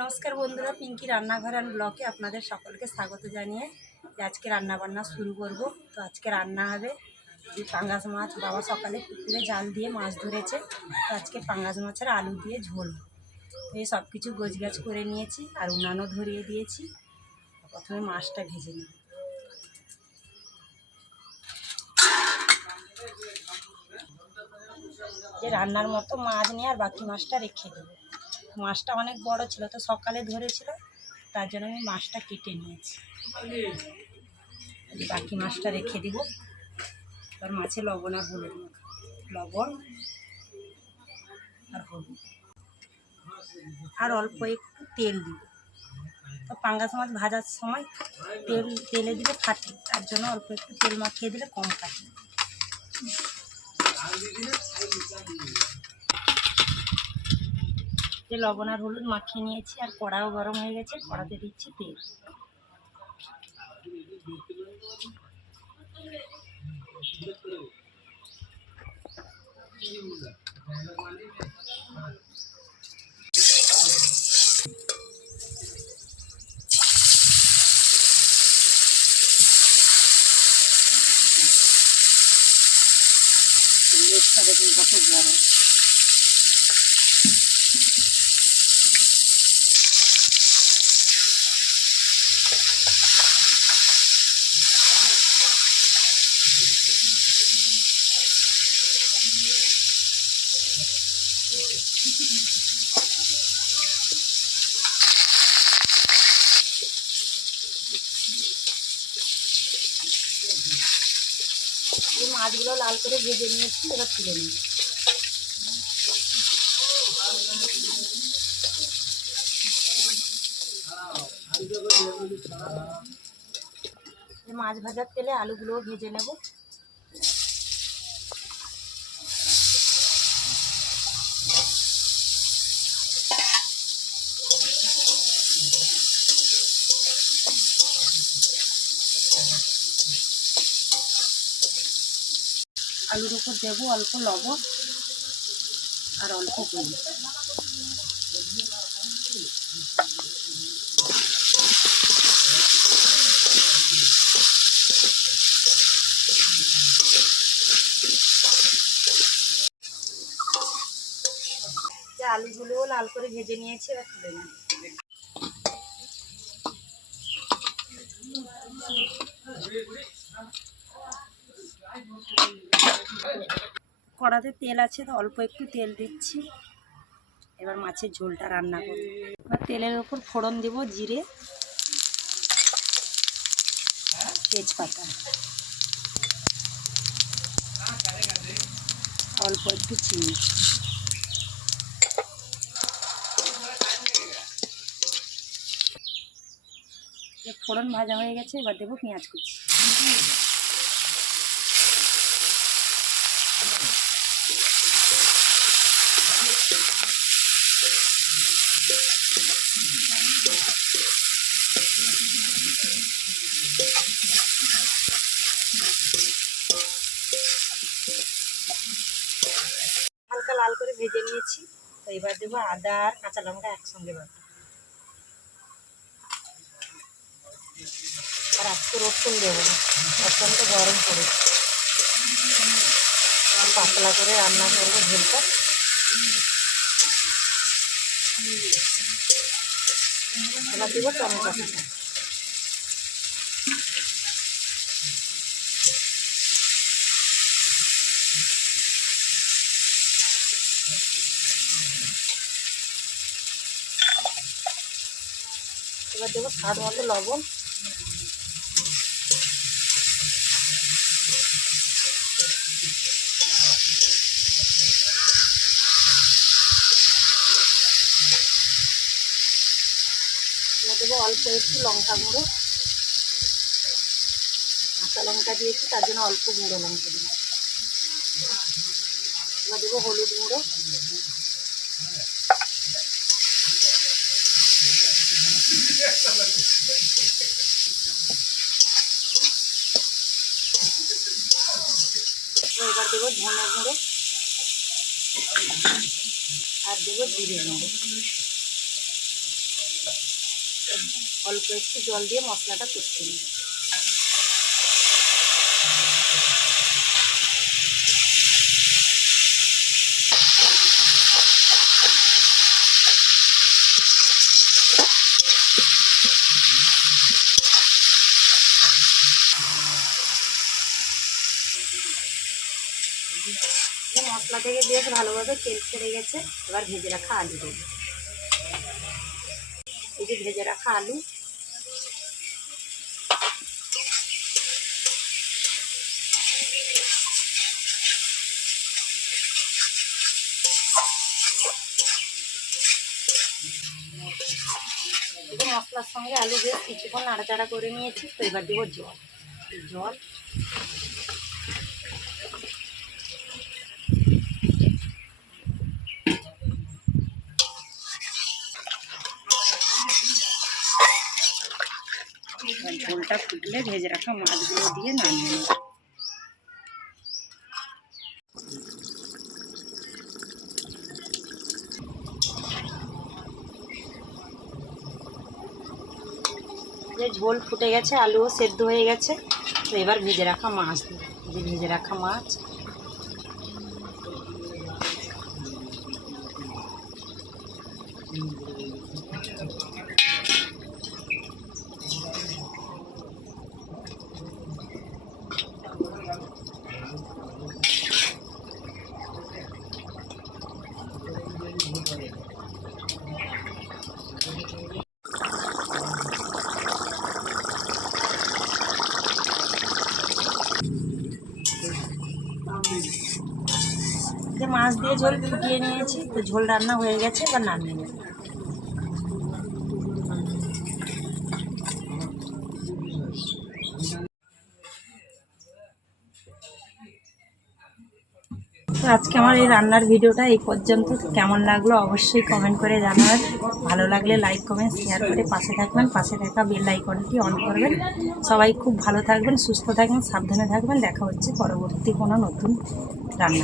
নমস্কার বন্ধুরা, পিঙ্কি রান্নাঘর অ্যান্ড ব্লকে আপনাদের সকলকে স্বাগত জানিয়ে যে আজকে রান্না বান্না শুরু করব। তো আজকে রান্না হবে যে পাঙ্গাস মাছ। বাবা সকালে পুকুরে জাল দিয়ে মাছ ধরেছে। তো আজকে পাঙ্গাস মাছের আলু দিয়ে ঝোল। এই সব কিছু গোছগাছ করে নিয়েছি আর উনানও ধরিয়ে দিয়েছি। প্রথমে মাছটা ভেজে নিই। যে রান্নার মতো মাছ নিয়ে আর বাকি মাছটা রেখে দেবো। মাছটা অনেক বড় ছিল, তো সকালে ধরেছিল, তার জন্য আমি মাছটা কেটে নিয়েছি। বাকি মাছটা রেখে দিব। আর মাছে লবণ আর হলুদ লবণ আর হলুদ। আর অল্প একটু তেল দিব। তো পাঙ্গাস মাছ ভাজার সময় তেল, তেলে দিলে ফাটে, তার জন্য অল্প একটু তেল মাখিয়ে দিলে কম ফাটে যে লবণ আর হলুদ মাখিয়ে নিয়েছি আর কড়াও গরম হয়ে গেছে, কড়াতে দিচ্ছি তেল। দেখুন কত বড় মাছগুলো লাল করে ভেজে নিয়েছি এবার তুলে নেব। মাছ ভাজার তেলে আলুগুলোও ভেজে নেব। আলুর উপর দেবো অল্প লবণ আর অল্প যে আলুগুলোও লাল করে ভেজে নিয়েছি এবার কড়াতে তেল আছে তো অল্প একটু তেল দিচ্ছি। এবার মাছের ঝোলটা রান্না করব। এবার তেলের ওপর ফোড়ন দেব জিরে, তেজপাতা। অল্প একটু চিনি। ফোড়ন ভাজা হয়ে গেছে, এবার দেবো পেঁয়াজ কুচি। হালকা লাল করে ভেজে নিয়েছি। তো এবার দেবো আদা আর কাঁচা লঙ্কা একসঙ্গে বাটা। আর আজকে রসুন দেবো না রসুনটা গরম করে পাতলা করে রান্না করব ঝোলটা। এবার দেবো টমেটো। কাঁচা এবার মতো লবণ। অল্প একটু লঙ্কা গুঁড়ো। কাঁচা লঙ্কা দিয়েছি, তার জন্য অল্প গুঁড়ো লঙ্কা দেবো এবার দেবো হলুদ গুঁড়ো। এবার দেবো ধনে গুঁড়ো। আর দেবো জিরে গুঁড়ো। অল্প একটু জল দিয়ে মশলাটা কষতে নিই। মশলা থেকে বেশ ভালোভাবে তেল ছেড়ে গেছে, এবার ভেজে রাখা আলু। দেবো এই যে ভেজে রাখা আলু এই যে মশলার সঙ্গে আলু দিয়ে কিছুক্ষণ নাড়াচাড়া করে নিয়েছি, তো এবার দেবো জল। জল। ঝোলটা ফুটলে ভেজে রাখা মাছগুলো দিয়ে নামিয়ে নেব। যে ঝোল ফুটে গেছে, আলুও সেদ্ধ হয়ে গেছে। তো এবার ভেজে রাখা মাছ দিই ভেজে রাখা মাছ। যে মাছ দিয়ে ঝোল ফুটিয়ে নিয়েছি, তো ঝোল রান্না হয়ে গেছে, এবার নামিয়ে নেব। তো আজকে আমার এই রান্নার ভিডিওটা এই পর্যন্ত। কেমন লাগল অবশ্যই কমেন্ট করে জানাবেন। ভালো লাগলে লাইক কমেন্ট শেয়ার করে পাশে থাকবেন। পাশে থাকা বেল আইকনটি অন করবেন। সবাই খুব ভালো থাকবেন, সুস্থ থাকবেন, সাবধানে থাকবেন। দেখা হচ্ছে পরবর্তী কোনো নতুন রান্না